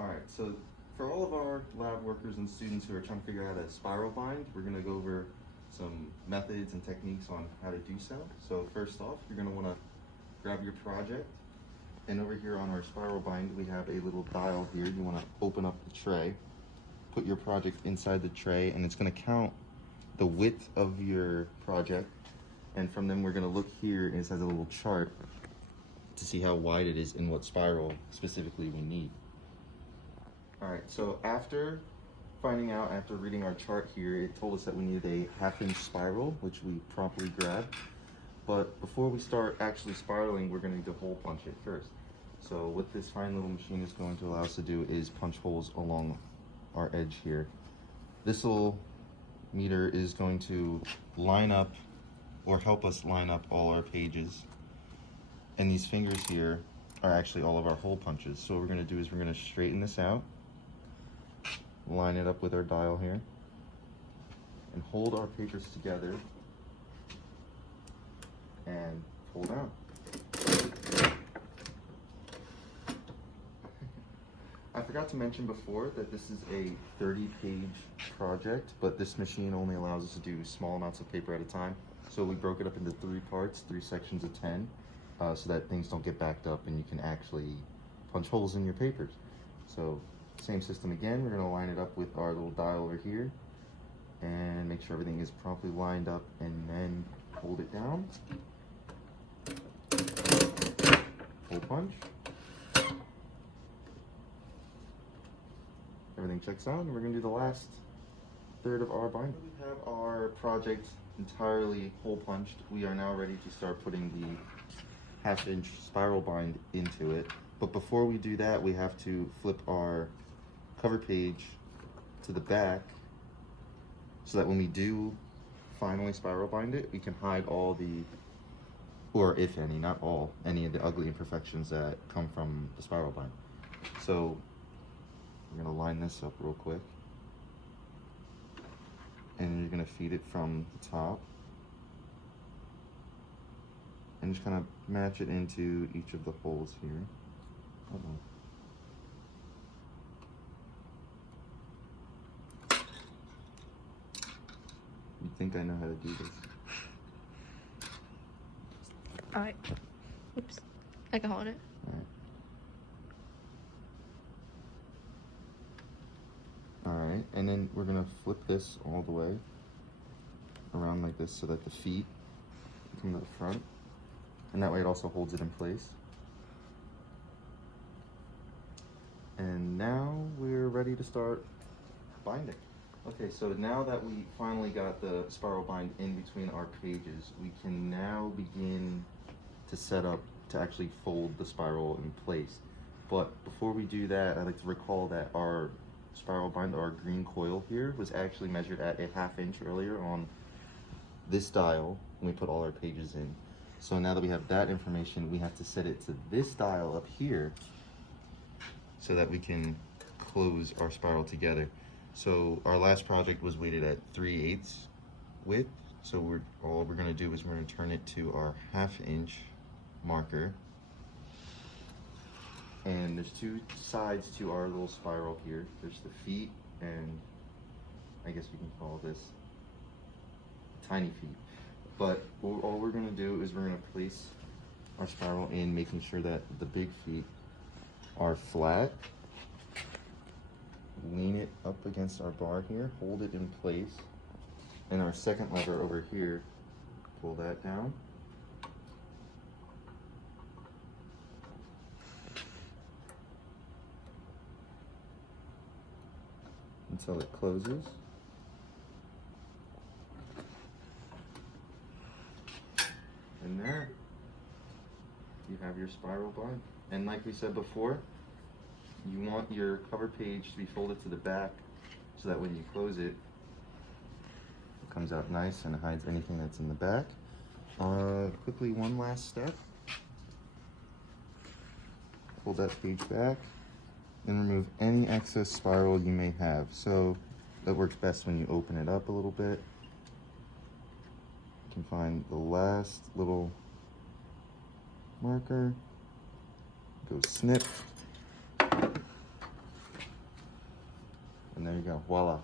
Alright, so for all of our lab workers and students who are trying to figure out how to spiral bind, we're going to go over some methods and techniques on how to do so. So first off, you're going to want to grab your project, and over here on our spiral bind we have a little dial here. You want to open up the tray, put your project inside the tray, and it's going to count the width of your project, and from them we're going to look here, and it has a little chart to see how wide it is and what spiral specifically we need. Alright, so after reading our chart here, it told us that we needed a 1/2 inch spiral, which we promptly grabbed. But before we start actually spiraling, we're going to need to hole punch it first. So what this fine little machine is going to allow us to do is punch holes along our edge here. This little meter is going to line up, or help us line up, all our pages. And these fingers here are actually all of our hole punches. So what we're going to do is we're going to straighten this out, line it up with our dial here, and hold our papers together and pull down. I forgot to mention before that this is a 30-page project, but this machine only allows us to do small amounts of paper at a time. So we broke it up into 3 parts, 3 sections of 10, so that things don't get backed up and you can actually punch holes in your papers. So same system again, we're going to line it up with our little dial over here and make sure everything is properly lined up, and then hold it down, hole punch. Everything checks out, and we're going to do the last third of our bind. We have our project entirely hole punched. We are now ready to start putting the 1/2 inch spiral bind into it. But before we do that, we have to flip our cover page to the back so that when we do finally spiral bind it, we can hide all the, or if any, not all, any of the ugly imperfections that come from the spiral bind. So we're going to line this up real quick, and you're going to feed it from the top and just kind of match it into each of the holes here. You think I know how to do this? Alright. Oops. I can hold it. Alright, and then we're going to flip this all the way around like this so that the feet come to the front, and that way it also holds it in place. And now we're ready to start binding. Okay, so now that we finally got the spiral bind in between our pages, we can now begin to set up to actually fold the spiral in place. But before we do that, I'd like to recall that our spiral bind, our green coil here, was actually measured at a 1/2 inch earlier on this dial when we put all our pages in. So now that we have that information, we have to set it to this dial up here so that we can close our spiral together. So our last project was weighted at 3/8 width. So all we're going to do is we're going to turn it to our 1/2 inch marker. And there's 2 sides to our little spiral here. There's the feet, and I guess we can call this tiny feet. But all we're going to do is we're going to place our spiral in, making sure that the big feet are flat. Lean it up against our bar here, hold it in place, and our second lever over here, pull that down. Until it closes. And there, you have your spiral bind. And like we said before, you want your cover page to be folded to the back so that when you close it, it comes out nice and hides anything that's in the back. Quickly, one last step. Fold that page back and remove any excess spiral you may have. So that works best when you open it up a little bit. You can find the last little marker, go snip, you go. Voila.